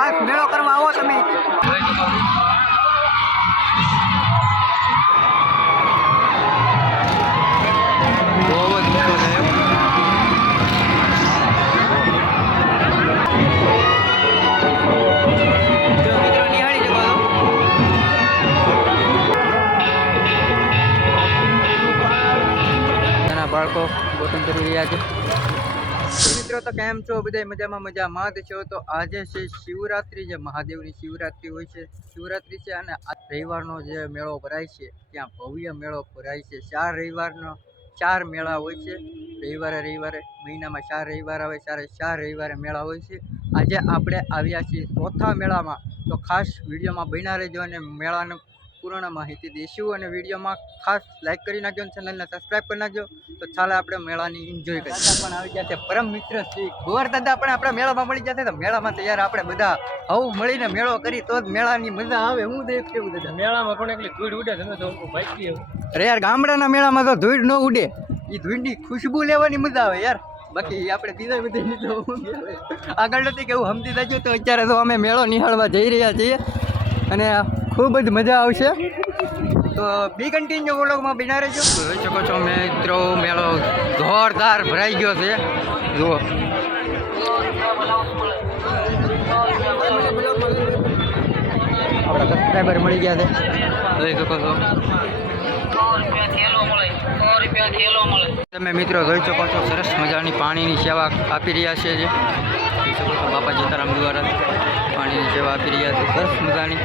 ખાસ મેળો કરવા આવો તમે. બાળકો બોટમ કરી રહ્યા છે. તો કેમ છો? બધા મજામાં મજામાં. જ છો તો આજે છે શિવરાત્રિ. જે મહાદેવની શિવરાત્રિ હોય છે. શિવરાત્રિ છે અને આ રવિવારનો જે મેળો ભરાય છે, ત્યાં ભવ્ય મેળો ભરાય છે. ચાર રવિવારનો, ચાર મેળા હોય છે. રવિવારે રવિવારે, મહિનામાં ચાર રવિવાર આવે ત્યારે ચાર રવિવારે મેળા હોય છે. આજે આપણે આવ્યા છીએ ચોથા મેળામાં. તો ખાસ વિડીયોમાં બન્યા રહેજો અને મેળાનું પૂર્ણ માહિતી દઈશું અને વિડીયોમાં ખાસ લાઈક કરી નાખજો અને ચેનલને સબસ્ક્રાઈબ કરી નાખજો. તો ચાલે આપણે મેળાની એન્જોય કરીએ. પણ આવી ગયા છે. પરમ મિત્ર શ્રી ગોવર દાદા પણ આપણે મેળામાં મળી જશે તો મેળામાં તો યાર આપણે બધા હવું મળીને મેળો કરી તો જ મેળાની મજા આવે. હું દેખ કેવું દાદા? મેળામાં પણ એટલી ધૂળ ઉડે તમે તો બાઈક અરે યાર ગામડાના મેળામાં તો ધૂળ ન ઉડે. એ ધૂળની ખુશ્બુ લેવાની મજા આવે યાર. બાકી આપણે બીજા બધી તો આગળ નથી કેવું. સમજી દેજો તો અત્યારે તો અમે મેળો નિહાળવા જઈ રહ્યા છીએ. અને ખૂબ જ મજા આવશે. તો બી કન્ટિન્યુ વ્લોગમાં બિના રહેજો જોઈ શકો છો મિત્રો મેળો જોરદાર ભરાઈ ગયો છે. જુઓ. આપણા સબસ્ક્રાઈબર મળી ગયા છે. જોઈ શકો છો. તમે મિત્રો જોઈ શકો છો સરસ મજાની પાણીની સેવા આપી રહ્યા છે જે. બાપા સીતારામ દ્વારા પાણીની સેવા આપી રહ્યા છે. સરસ મજાની.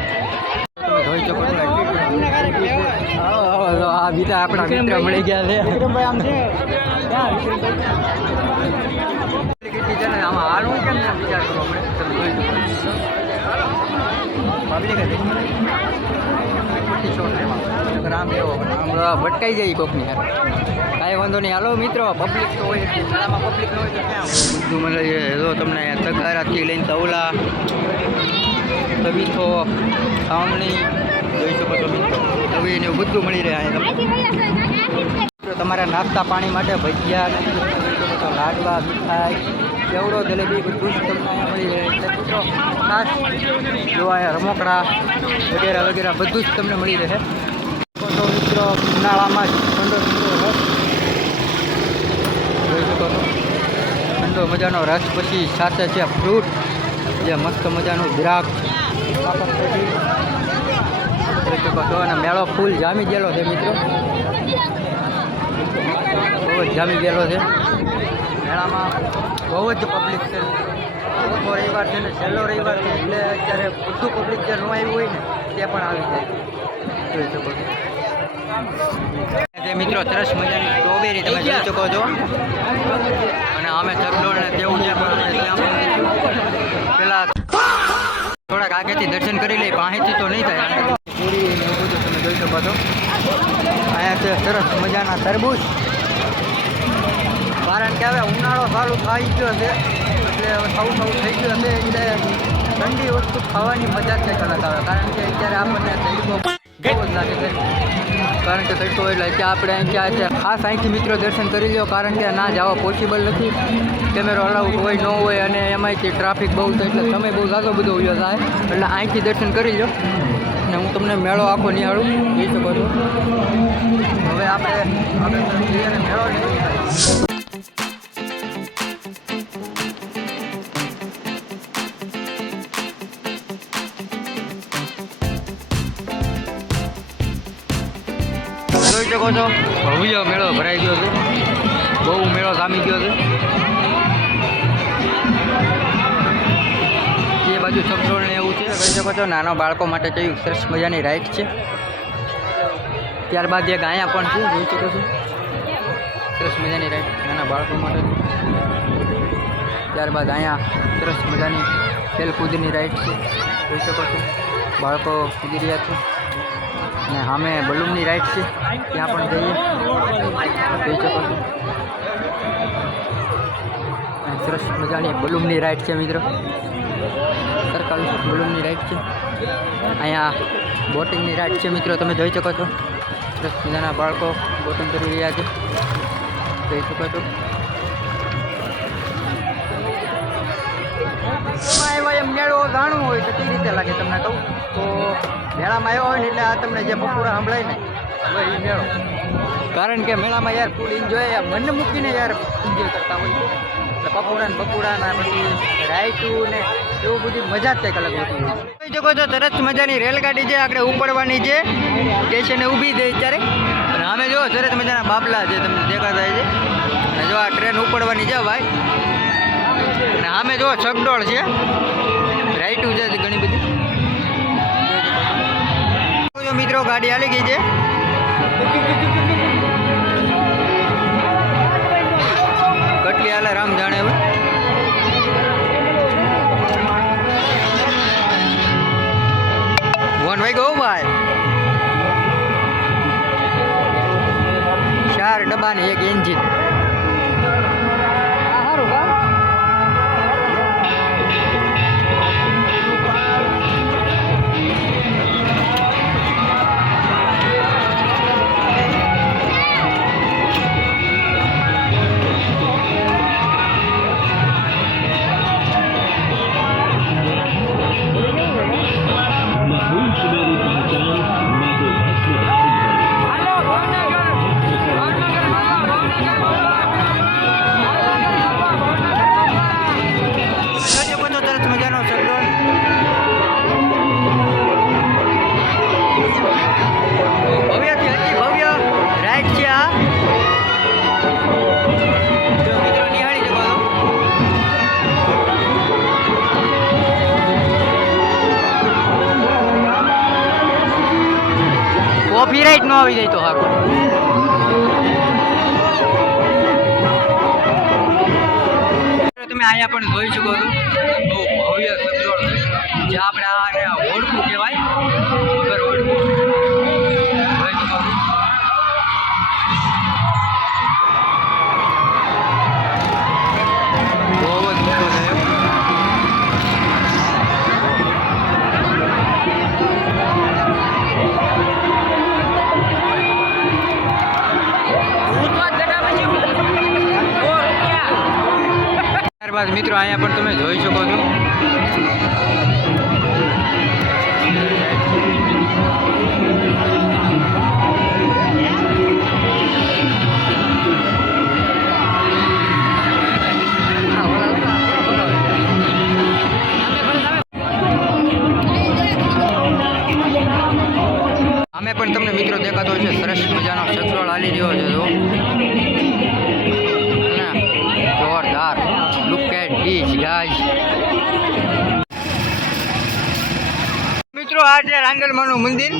આ બીજા આપણા મિત્ર મળી ગયા છે. આમાં કેમ ને વિચાર કરો આપણે એવો ભટકાઈ જાય કોકની યાર કાંઈ વાંધો નહીં. હાલો મિત્રો પબ્લિક તો હોય શાળામાં પબ્લિક ન હોય તો ક્યાં? બધું મળે જો તમને તગારાથી લઈને તવલા તવીથો સાવણી જોઈ શકો મિત્રો. તવી ને એવું બધું મળી રહે અહીંયા. તમારા નાસ્તા પાણી માટે ભજીયા લાડવા, મીઠાઈ, કેવડો જલેબી, બધું જ તમને મળી રહે. એટલે મિત્રો, ખાસ જોવા રમકડા વગેરે વગેરે બધું જ તમને મળી રહે. તો મિત્રો, ઉનાળામાં જ ઠંડો ઠંડો રસ જોઈ શકો ઠંડો મજાનો રસ પછી સાથે છે ફ્રૂટ જે મસ્ત મજાનું દ્રાક્ષ. શકો મેળો ફૂલ જામી ગયેલો છે મિત્રો. બહુ જ જામી ગયેલો છે. મેળામાં બહુ જ પબ્લિક છે. ચોથો રવિવાર છે ને છેલ્લો રવિવાર છે એટલે અત્યારે બધું પબ્લિક જે ન આવ્યું હોય ને તે પણ આવી જાય. તે મિત્રો સરસ મજાની સ્ટ્રોબેરી તમે જોઈ શકો છો. અને અમે ચકડોળ ને તેવું છે પણ પેલા થોડાક આગળથી દર્શન કરી લઈએ પાસેથી તો નહીં થાય. તમે જોઈ શકો છો અહીંયા છે સરસ મજાના તરબૂચ. કારણ કે હવે ઉનાળો સારું થઈ ગયો છે, એટલે થવું થવું થઈ ગયું છે, એટલે ઠંડી વસ્તુ ખાવાની મજા જ કંઈક અલગ આવે. કારણ કે અત્યારે આપણને કારણ કે તડકો એટલે ત્યાં આપણે અહીં ક્યાં છે? ખાસ અહીંથી મિત્રો દર્શન કરી લો કારણ કે ના જવા પોસિબલ નથી. કેમેરો અલાઉડ હોય, ન હોય અને એમાંયથી ટ્રાફિક બહુ છે એટલે સમય બહુ ઝાઝો બધો ઉયો થાય. એટલે અહીંથી દર્શન કરી લો અને હું તમને મેળો આખો નિહાળું. જોઈ શકો છો. હવે આપણે આપણે મેળો નિહાળીએ. જોઈ શકો છો. ભવ્ય મેળો ભરાઈ ગયો છે. બહુ મેળો સામી ગયો છે. એ બાજુ ચકડોળ ને એવું છે. જોઈ શકો છો, નાના બાળકો માટે કેવી સરસ મજાની રાઈડ છે. ત્યારબાદ એક અહીંયા પણ છે, જોઈ શકો છો. સરસ મજાની રાઈડ નાના બાળકો માટે. ત્યારબાદ અહીંયા સરસ મજાની ખેલકૂદની રાઈડ છે. જોઈ શકો છો. બાળકો કૂદી રહ્યા છે. અને સામે બલૂમની રાઈડ છે. ત્યાં પણ જઈએ. જોઈ શકો છો. સરસ મજાની બલૂમની રાઈડ છે મિત્રો. સરકાર બલૂમની રાઈડ છે. અહીંયા બોટિંગની રાઈડ છે મિત્રો. તમે જોઈ શકો છો. સરસ મજાના બાળકો બોટિંગ કરી રહ્યા છે. જોઈ શકો છો. એમાં મેળો જાણવો તો કઈ રીતે લાગે તમને કહું? તો મેળામાં આવ્યો હોય ને એટલે આ તમને જે બપોરા સંભળાય ને હવે એ મેળો. કારણ કે મેળામાં યાર ફૂલ એન્જોય મન મૂકીને યાર એન્જોય કરતા હોય એટલે પકોડા ને પકોડા ને પછી રાયતું ને એવું બધી મજા જ કંઈક અલગ હોતી હોય જોઈ શકો છો, સરસ મજાની રેલગાડી છે આપણે ઉપડવાની છે. સ્ટેશને ઊભી છે અત્યારે. અને અમે જો સરસ મજાના બાપલા છે તમને દેખાતા છે. અને જો આ ટ્રેન ઉપડવાની છે ભાઈ. અને સામે જો ચકડોળ છે. રાઈટું છે ઘણી બધી. મિત્રો, ગાડી હાલી ગઈ છે. કટલી હાલે, રામ જાણે હવે. વાઈ ગયો ભાઈ. ચાર ડબ્બા ને એક એન્જિન કોપીરાઇટ નો આવી જાય તો હારું તમે અહીંયા પણ જોઈ શકો છો. બહુ ભવ્ય સગવડ જે આપણે આને ઓળખું કહેવાય મિત્રો અહીંયા પણ તમે જોઈ શકો છો. મિત્રો, આ છે રાંગલમાનું મંદિર.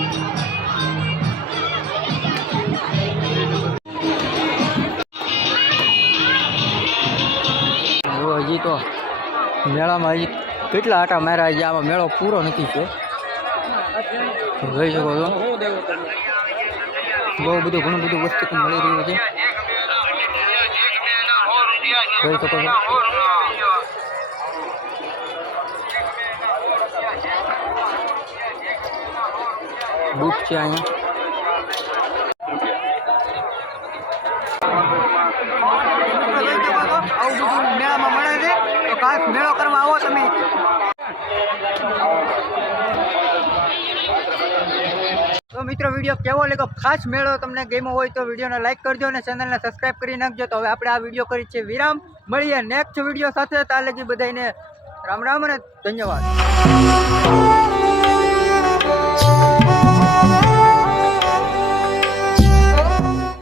હજી તો મેળામાં હજી કેટલા આટા માર્યા હજી આમાં મેળો પૂરો નથી થયો. જોઈ શકો છો. બહુ બધું ઘણું બધું વસ્તુ મળી રહ્યું છે. જોઈ શકો છો. બુક છે અહીંયા. મળે કરવા આવો તમે તો મિત્રો, વીડિયો કેવો લાગ્યો? ખાસ મેળો તમને ગેમો હોય તો વિડીયોને લાઈક કરજો અને ચેનલને સબસ્ક્રાઈબ કરી નાખજો. તો હવે આપણે આ વીડિયો કરી છે વિરામ. મળીએ નેક્સ્ટ વીડિયો સાથે. તાલે બધાને રામ રામ અને ધન્યવાદ.